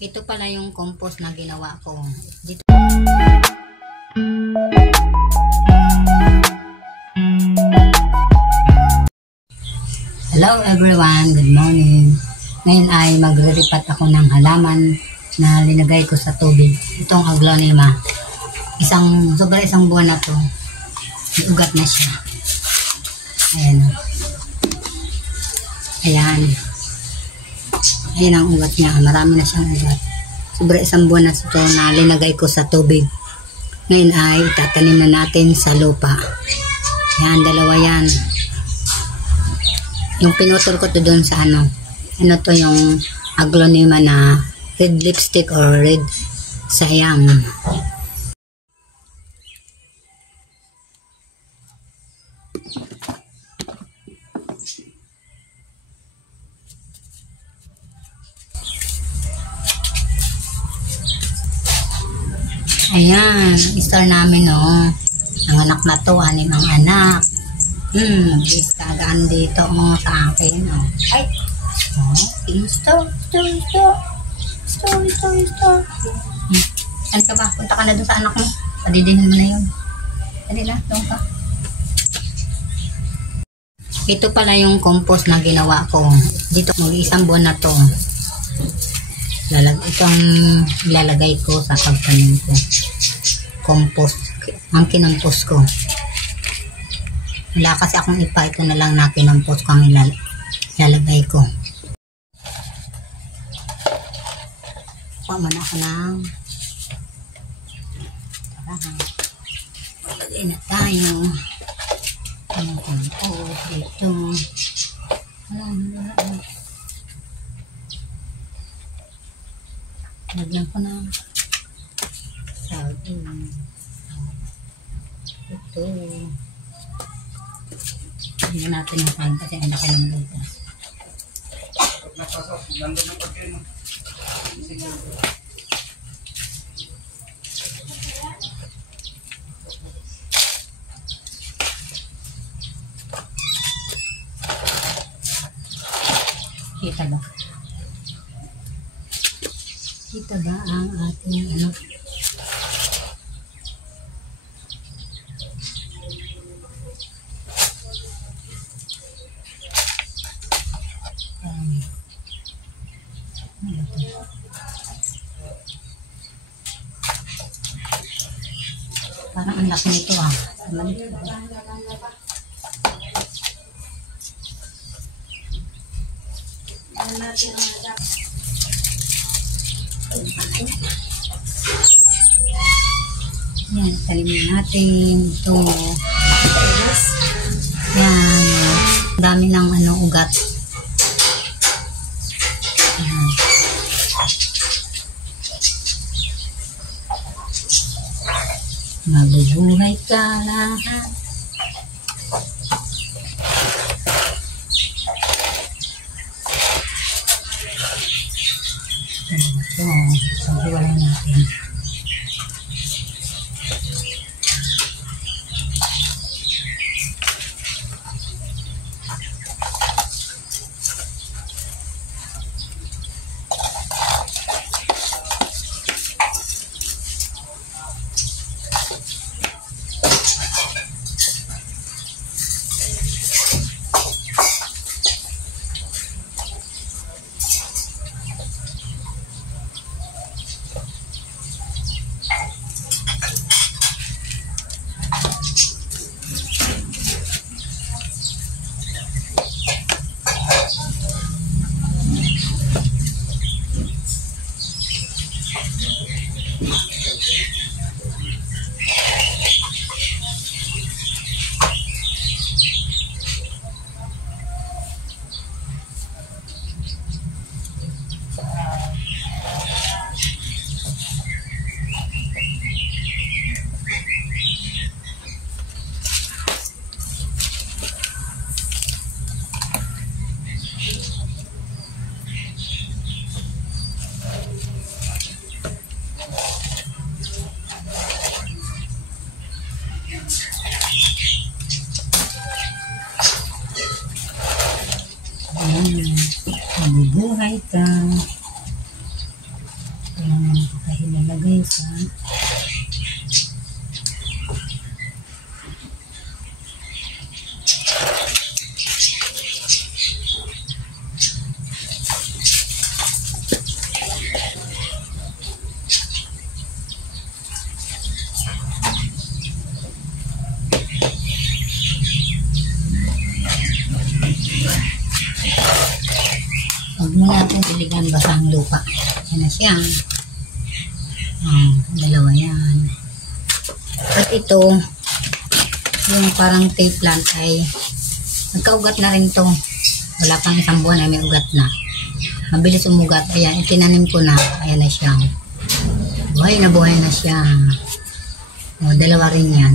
Ito pala yung compost na ginawa ko. Dito. Hello everyone, good morning. Ngayon ay magre-repat ako ng halaman na linagay ko sa tubig. Itong aglonema. Sobra isang buwan na to. May ugat na siya. Ayan. Ayan. Ayan ang ugat niya. Marami na siyang ugat. Sobra isang buwan na ito na linagay ko sa tubig. Ngayon ay itatanim na natin sa lupa. Ayan, dalawa yan. Yung pinutol ko to doon sa ano to yung aglonema na red lipstick or red sayang. Ayan, star namin ang anak na to, 6 ang anak. Kagaan dito mo sa akin. Ay, star. Saan ka ba? Punta ka na dun sa anak mo. Padidinin mo na yun. Dali na, doon ka. Ito pala yung compost na ginawa ko. Dito, mag-isang buwan na to. Ito ang ilalagay ko sa pagtanim ko. Compost. Ang kinampos ko. Wala kasi akong ipa. Ito na lang na kinampos ko ang ilalagay ko. Kuha man ako ng maglagay na tayo. Ang compost dito. Lagyan ko na sabi ito. Tignan natin yung pan kasi ang laki ng butas. Kita ba? Kita ba ang ating ano? Parang ang laki nito Yan, talim natin ito. Yan, dami ng ugat. Yan. Mabubuhay ka lahat. Ito, paghiwalay natin. mabubuhay ka. Kaya naman ko tayo lalagay sa huwag mo natin diligan basang lupa. Yan na siya. Dalawa yan. At ito, yung parang tape plant ay nagkaugat na rin to. Wala pang isang buwan ay may ugat na. Mabilis umugat. Ayan, itinanim ko na. Ayan na siya. Buhay na siya. O, dalawa rin yan.